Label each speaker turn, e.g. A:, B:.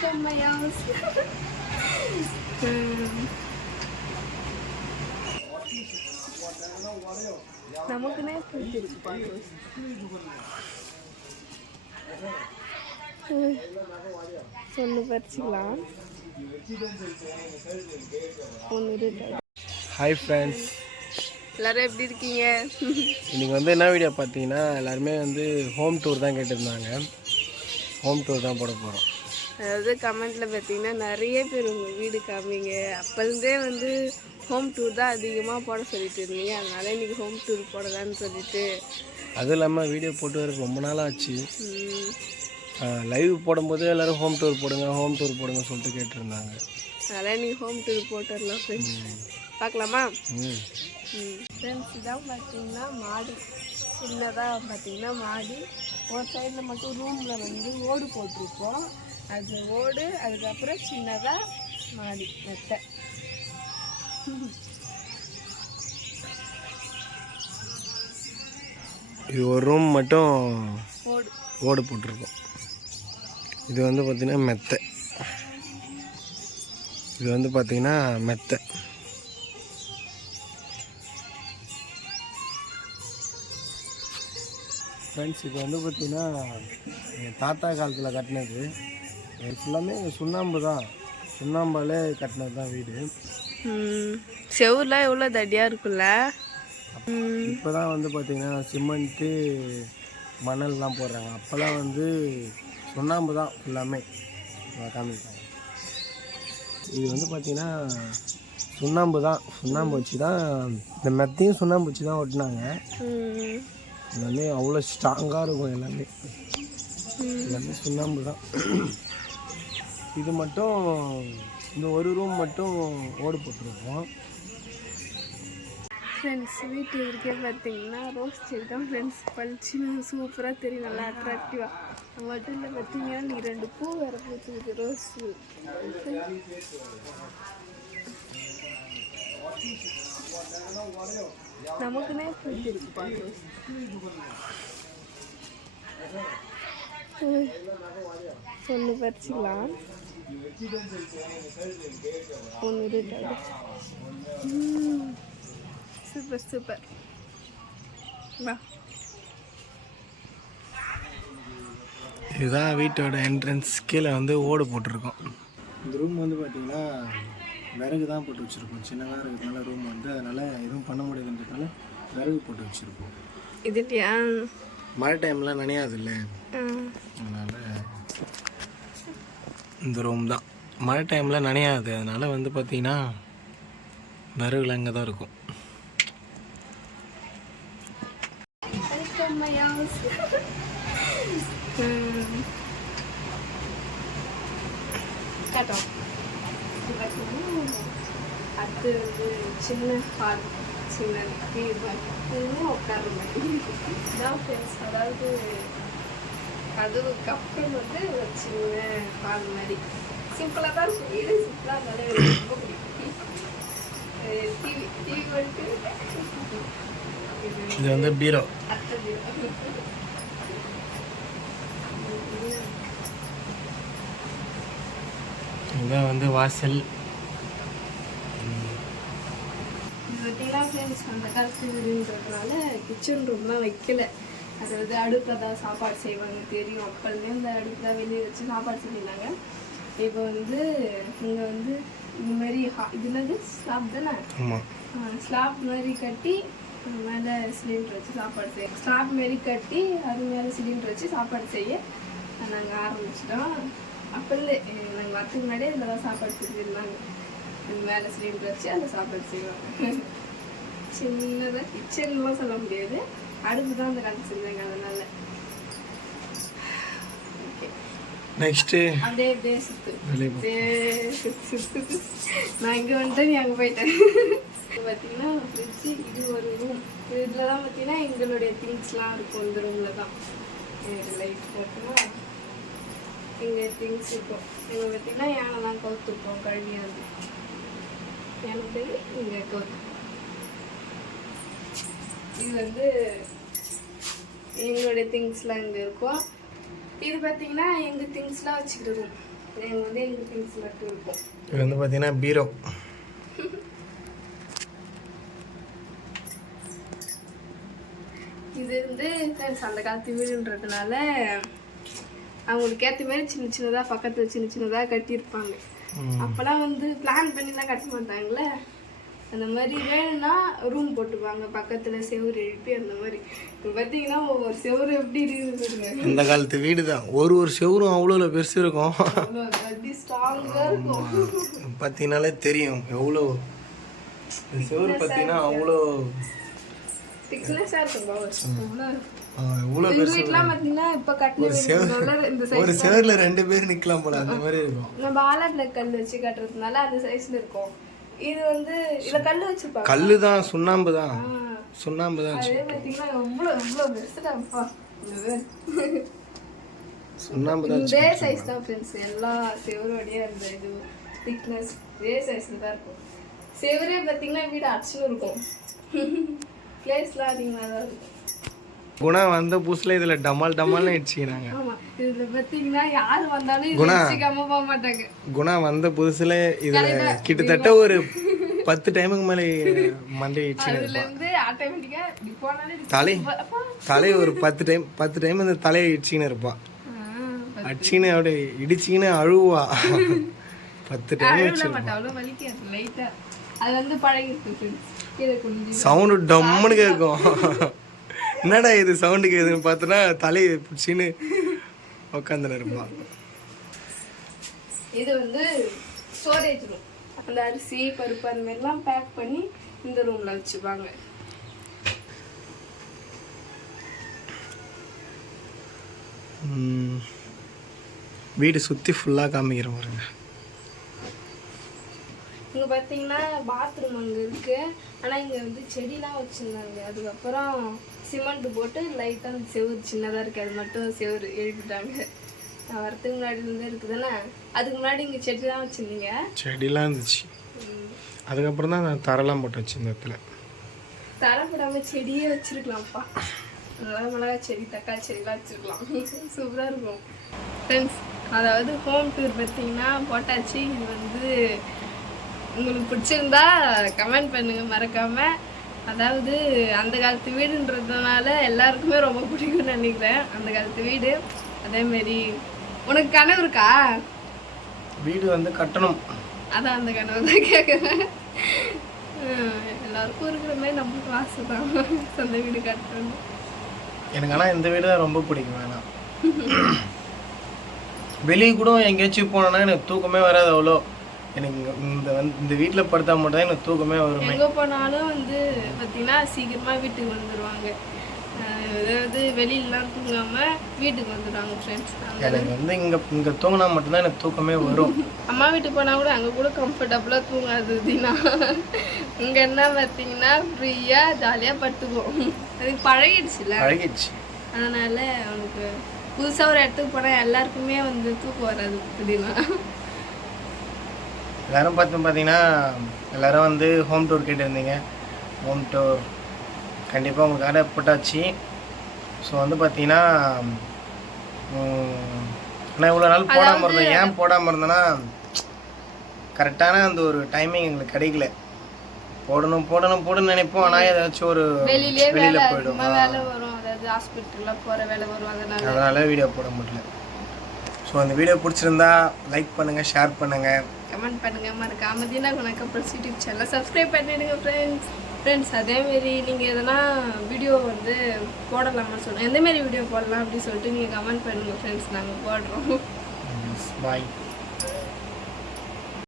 A: Welcome my house. நமக்குனே பிடிச்சிருக்கு பார்க்க ஒன்று பறிச்சிக்கலாம் ஒன்று
B: ஹாய் ஃப்ரெண்ட்ஸ்
A: எல்லாரும் எப்படி இருக்கீங்க?
B: இன்றைக்கி வந்து என்ன வீடியோ பார்த்தீங்கன்னா எல்லாருமே வந்து ஹோம் டூர் தான் கேட்டிருந்தாங்க. ஹோம் டூர் தான் போட போகிறோம்
A: அதாவது கமெண்ட்ல பார்த்தீங்கன்னா நிறைய பேர் உங்கள் வீடு காமிங்க. அப்போருந்தே வந்து ஹோம் டூர் தான் அதிகமாக போட சொல்லிட்டு இருந்தீங்க. அதனால இன்னைக்கு ஹோம் டூர் போடலான்னு சொல்லிட்டு.
B: அதுவும் இல்லாமல் வீடியோ போட்டு வர ரொம்ப நாள் ஆச்சு. லைவ் போடும்போது எல்லோரும் ஹோம் டூர் போடுங்க ஹோம் டூர் போடுங்க சொல்லிட்டு கேட்டிருந்தாங்க.
A: அதனால இன்னைக்கு ஹோம் டூர் போட்டுடலாம் ஃப்ரெண்ட்ஸ் பார்க்கலாமா? ஃப்ரெண்ட்ஸ் இதான் பார்த்தீங்கன்னா மாடி. சின்னதாக பார்த்தீங்கன்னா மாடி. ஒரு சைடில் மட்டும் ரூமில் வந்து ஓடு போட்டிருப்போம் அது ஓடு அதுக்கப்புறம் சின்னதாக மாடி மெத்தை.
B: இது ஒரு ரூம் மட்டும்
A: ஓடு.
B: ஓடு போட்டிருக்கோம். இது வந்து பார்த்திங்கன்னா மெத்தை. இது வந்து பார்த்திங்கன்னா மெத்தை. ஃப்ரெண்ட்ஸ் இது வந்து பார்த்திங்கன்னா எங்கள் தாத்தா காலத்தில் கட்டினது. ஃபுல்லாமே சுண்ணாம்பு தான். சுண்ணாம்பாலே கட்டினது தான் வீடு.
A: செவுர்லாம் எவ்வளோ தடியாக இருக்குல்ல?
B: இப்போ தான் வந்து பார்த்திங்கன்னா சிமெண்ட்டு மணல்லாம் போடுறாங்க. அப்போல்லாம் வந்து சுண்ணாம்பு தான் ஃபுல்லாமே காமிக்கிறேன் இது வந்து பார்த்திங்கன்னா சுண்ணாம்பு தான். சுண்ணாம்பு வச்சு தான் இந்த மெத்தையும் சுண்ணாம்பு வச்சு தான் ஒட்டினாங்க எல்லாமே அவ்வளோ ஸ்ட்ராங்காக இருக்கும் எல்லாமே. எல்லாமே சுண்ணாம்பு தான். இது மட்டும் இந்த ஒரு ரூம் மட்டும் ஓடு போட்டிருக்கோம்.
A: ஃப்ரெண்ட்ஸ் வீட்டு இருக்கே பார்த்தீங்கன்னா ரோஸ் செடி தான் ஃப்ரெண்ட்ஸ் பளிச்சுன்னு சூப்பராக தெரியும் நல்லா அட்ராக்டிவாக அது மட்டும் இல்லை பார்த்தீங்கன்னா நீ ரெண்டு பூ வேறு பூத்துக்குது ரோஸ் நமக்குனே பிடிச்சிருக்கு பாருங்க ஒன்று பறிச்சிக்கலாம். ஒன்று சூப்பர் சூப்பர் வா.
B: இதுதான் வீட்டோட என்ட்ரன்ஸ் கீழே வந்து ஓடு போட்டிருக்கோம். இந்த ரூம் வந்து பார்த்தீங்கன்னா விறகு தான் போட்டு வச்சுருக்கோம். சின்னதாக இருக்கிறதுனால ரூம் வந்து அதனால் எதுவும் பண்ண முடியாதுன்றதுனால விறகு போட்டு வச்சுருக்கோம்.
A: இது
B: மழை டைம்லாம் நனையாது இல்லை இந்த ரூம் தான். மழை டைமில் நனையாது. அதனால் வந்து பார்த்தீங்கன்னா விறகுல அங்கே தான் இருக்கும்.
A: அது வந்து சின்ன ஹால் சின்ன உட்கார மாதிரி அதாவது அதுவுக்கு அப்புறம் வந்து ஹால் மாதிரி. சிம்பிளாக தான் வீடு சிம்பிளாக இருந்தாலே எனக்கு ரொம்ப பிடிக்கும். டிவி டிவி வந்துட்டு இது
B: வந்து பீரோ. இதுதான் வந்து வாசல்.
A: பார்த்தீங்கன்னா ஃப்ரெண்ட்ஸ் அந்த காலத்து வீடுன்றதுனால கிச்சன் ரூம்லாம் வைக்கல. அதாவது அடுப்பில் தான் சாப்பாடு செய்வாங்க தெரியும். அப்போலேருந்து இந்த அடுப்பு தான் வெளியே வச்சு சாப்பாடு செஞ்சிருந்தாங்க. இப்போ வந்து இங்கே வந்து இந்த மாதிரி என்னது? ஸ்லாப் தானே? ஸ்லாப் மாதிரி கட்டி மேலே சிலிண்டர் வச்சு சாப்பாடு செய்ய ஸ்லாப் மாதிரி கட்டி அது மேலே சிலிண்டர் வச்சு சாப்பாடு செய்ய நாங்கள் ஆரம்பிச்சிட்டோம். அப்போல்ல நாங்கள் வரதுக்கு முன்னாடியே இதில் தான் சாப்பாடு செஞ்சுருந்தாங்க. மேலே சிலிண்டர் வச்சு அந்த சாப்பாடு செய்வாங்க. சின்னதாக கிச்சன்லாம் சொல்ல முடியாது. அடுப்பு தான் அந்த காலத்து செஞ்சாங்க அதனால
B: நெக்ஸ்ட்டு
A: அப்படியே அப்படியே சுத்து. நான் இங்கே வந்துட்டேன் நீ அங்கே போயிட்டேன். பார்த்தீங்கன்னா ஃப்ரிட்ஜு இது ஒரு ரூம் இதில் தான் பார்த்தீங்கன்னா எங்களுடைய திங்ஸ்லாம் இருக்கும் இந்த ரூமில் தான் லைட் போட்டுனா இங்கே திங்ஸ் இருக்கும். இங்கே பார்த்தீங்கன்னா யானைலாம் கவுத்துருப்போம் கழுவியாது பேர் இங்கே கவுத்து இது வந்து எங்களுடைய திங்ஸ்லாம் இங்கே இருக்கும். இது பார்த்தீங்கன்னா எங்கள் திங்ஸ்லாம் வச்சுக்கிட்டு room. எங்கள் வந்து எங்கள் திங்ஸ் மட்டும் இருக்கும்.
B: இது வந்து பார்த்தீங்கன்னா பீரோ.
A: இது வந்து அந்த காலத்து வீடுன்றதுனால அவங்களுக்கு ஏற்ற மாதிரி சின்ன சின்னதாக பக்கத்தில் சின்ன சின்னதாக கட்டியிருப்பாங்க. அப்போலாம் வந்து பிளான் பண்ணிலாம் கட்ட மாட்டாங்கல்ல? அந்த மாதிரி வேணும்னா ரூம் போட்டுப்பாங்க. பக்கத்தில் செவுரு எழுப்பி அந்த மாதிரி. இப்போ பார்த்தீங்கன்னா ஒவ்வொரு செவுரு எப்படி இருக்குது
B: அந்த காலத்து வீடு தான் ஒரு ஒரு செவரும் அவ்வளோ பெருசு இருக்கும்.
A: கட்டி ஸ்ட்ராங்காக இருக்கும்.
B: பார்த்தீங்கனாலே தெரியும். எவ்வளோ இந்த செவரு பார்த்தீங்கன்னா அவ்வளோ
A: திக்னஸாக இருக்கும்
B: எவ்வளோ
A: வீட்டுலாம் பார்த்தீங்கன்னா இப்போ கட்டின இந்த
B: ஒரு செவர்ல ரெண்டு பேர் நிக்கலாம் போல அந்த மாதிரி இருக்கும்.
A: நம்ம ஆலாட்ல கல் வச்சு கட்டுறதுனால அந்த சைஸ்ல இருக்கும். இது வந்து இதுல கல் வச்சிருப்பாங்க.
B: கல்லு தான் சுண்ணாம்பு தான். சுண்ணாம்பு தான்
A: அதே பார்த்தீங்கன்னா எவ்வளோ எவ்வளோ பெருசுடாப்பா
B: சுண்ணாம்பு தான்
A: இதே சைஸ் தான் ஃப்ரெண்ட்ஸ் எல்லா செவரோடைய அந்த இது திக்னஸ் இதே சைஸ்ல தான் இருக்கும். செவரே பார்த்தீங்கன்னா வீடு அடிச்சுன்னு இருக்கும். பிளேஸ்லாம் அதிகமாக தான் இருக்கும்.
B: குணா வந்த புதுசுல இதுல டமால் டமால்னு இடிச்சுக்கிறாங்க.
A: இதுல யார் வந்தாலும் போக மாட்டாங்க.
B: குணா வந்த புதுசுல இதுல கிட்டத்தட்ட ஒரு பத்து டைமுக்கு மேல மண்டை இடிச்சு
A: அதுல இருந்து ஆட்டோமேட்டிக்கா இப்படி போனாலே இது
B: தலை. தலை ஒரு பத்து டைம் பத்து டைம் இந்த தலையை இடிச்சின்னு இருப்பான் அடிச்சின்னு அப்படியே இடிச்சின்னு அழுவா. பத்து டைம்
A: குனிஞ்சு.
B: சவுண்டு டம்முன்னு கேட்கும். என்னடா இது சவுண்டு கேக்குதுன்னு பார்த்தோன்னா தலையை பிடிச்சின்னு உட்காந்துன்னு இருப்பான்
A: இது வந்து ஸ்டோரேஜ் ரூம் அந்த அரிசி பருப்பு அந்த மாதிரிலாம் பேக் பண்ணி இந்த ரூம்ல வச்சுப்பாங்க.
B: வீடு சுற்றி ஃபுல்லாக காமிக்கிற பாருங்க.
A: இங்க பாத்தீங்கன்னா பாத்ரூம் அங்க இருக்கு. ஆனா இங்க வந்து செடிலாம் வச்சிருந்தாங்க. அதுக்கப்புறம் சிமெண்ட் போட்டு லைட்டா அந்த செவுரு சின்னதா இருக்கு அது மட்டும் செவுரு எழுப்பிட்டாங்க நான் வரதுக்கு முன்னாடி இருந்தே இருக்குதானே? அதுக்கு முன்னாடி இங்க செடிலாம் வச்சிருந்தீங்க?
B: செடிலாம் இருந்துச்சு. அதுக்கப்புறம் தான் நான் தரலாம் போட்டு வச்சு இந்த இடத்துல
A: தரப்படாம செடியே வச்சிருக்கலாம்ப்பா. நல்லா மிளகா செடி தக்காளி செடிலாம் வச்சிருக்கலாம். சூப்பராக இருக்கும். ஃப்ரெண்ட்ஸ் அதாவது ஹோம் டூர் பார்த்தீங்கன்னா போட்டாச்சு. இது வந்து உங்களுக்கு பிடிச்சிருந்தா கமெண்ட் பண்ணுங்க மறக்காம. அதாவது அந்த காலத்து வீடுன்றதுனால எல்லாருக்குமே ரொம்ப பிடிக்கும்னு நினைக்கிறேன். அந்த காலத்து வீடு. அதேமாரி உனக்கு கனவு இருக்கா?
B: வீடு வந்து கட்டணும்.
A: அதான் அந்த கனவு தான் கேட்குறேன் எல்லாருக்கும் இருக்கிற மாதிரி நம்மளுக்கு ஆசை தான். சொந்த வீடு கட்டணும்
B: எனக்கு ஆனால் இந்த வீடு தான் ரொம்ப பிடிக்கும் வேணாம். வெளியே கூட எங்கேயாச்சும் போனேன்னா எனக்கு தூக்கமே வராது அவ்வளோ. எனக்கு இந்த வந்து இந்த வீட்டில் படுத்தா மட்டும் தான் எனக்கு தூக்கமே வருமே.
A: எங்கே போனாலும் வந்து பார்த்தீங்கன்னா சீக்கிரமாக வீட்டுக்கு வந்துடுவாங்க அதாவது வெளியிலலாம் தூங்காமல் வீட்டுக்கு வந்துடுவாங்க ஃப்ரெண்ட்ஸ்
B: எனக்கு வந்து இங்கே இங்கே தூங்கினா மட்டும்தான் எனக்கு தூக்கமே வரும்.
A: அம்மா வீட்டுக்கு போனால் கூட அங்கே கூட கம்ஃபர்டபுளாக தூங்காது தீனா. இங்கே என்ன பார்த்தீங்கன்னா ஃப்ரீயாக ஜாலியாக படுத்துக்குவோம். அதுக்கு பழகிடுச்சுல.
B: அழகிடுச்சு
A: அதனால் அவனுக்கு புதுசாக ஒரு இடத்துக்கு போனால் எல்லாருக்குமே வந்து தூக்கம் வராது அப்படின்னா
B: எல்லாரும் பார்த்து பார்த்தீங்கன்னா எல்லாரும் வந்து ஹோம் டூர் கேட்டிருந்தீங்க. ஹோம் டூர் கண்டிப்பாக உங்களுக்காக போட்டாச்சு. ஸோ வந்து பார்த்தீங்கன்னா நான் இவ்வளோ நாள் போடாமல் இருந்தேன் ஏன் போடாமல் இருந்தேன்னா கரெக்டான அந்த ஒரு டைமிங் எங்களுக்கு கிடைக்கல. போடணும் போடணும் போடணும்னு நினைப்போம். ஆனால் ஏதாச்சும் ஒரு
A: வெளியிலே
B: போயிடும்.
A: அதனால
B: வீடியோ போட முடியல. ஸோ அந்த வீடியோ பிடிச்சிருந்தா லைக் பண்ணுங்கள் ஷேர் பண்ணுங்கள்
A: கமெண்ட் பண்ணுங்கள் மறக்காம தீனா குணக்க அப்புறம் யூடியூப் சேனலை சப்ஸ்கிரைப் பண்ணிவிடுங்க ஃப்ரெண்ட்ஸ் ஃப்ரெண்ட்ஸ் அதேமாரி நீங்கள் எதனா வீடியோ வந்து போடலாமா சொல்லுங்கள் எந்தமாரி வீடியோ போடலாம் அப்படின்னு சொல்லிட்டு நீங்கள் கமெண்ட் பண்ணுங்கள் ஃப்ரெண்ட்ஸ் நாங்கள் போடுறோம்.
B: பாய்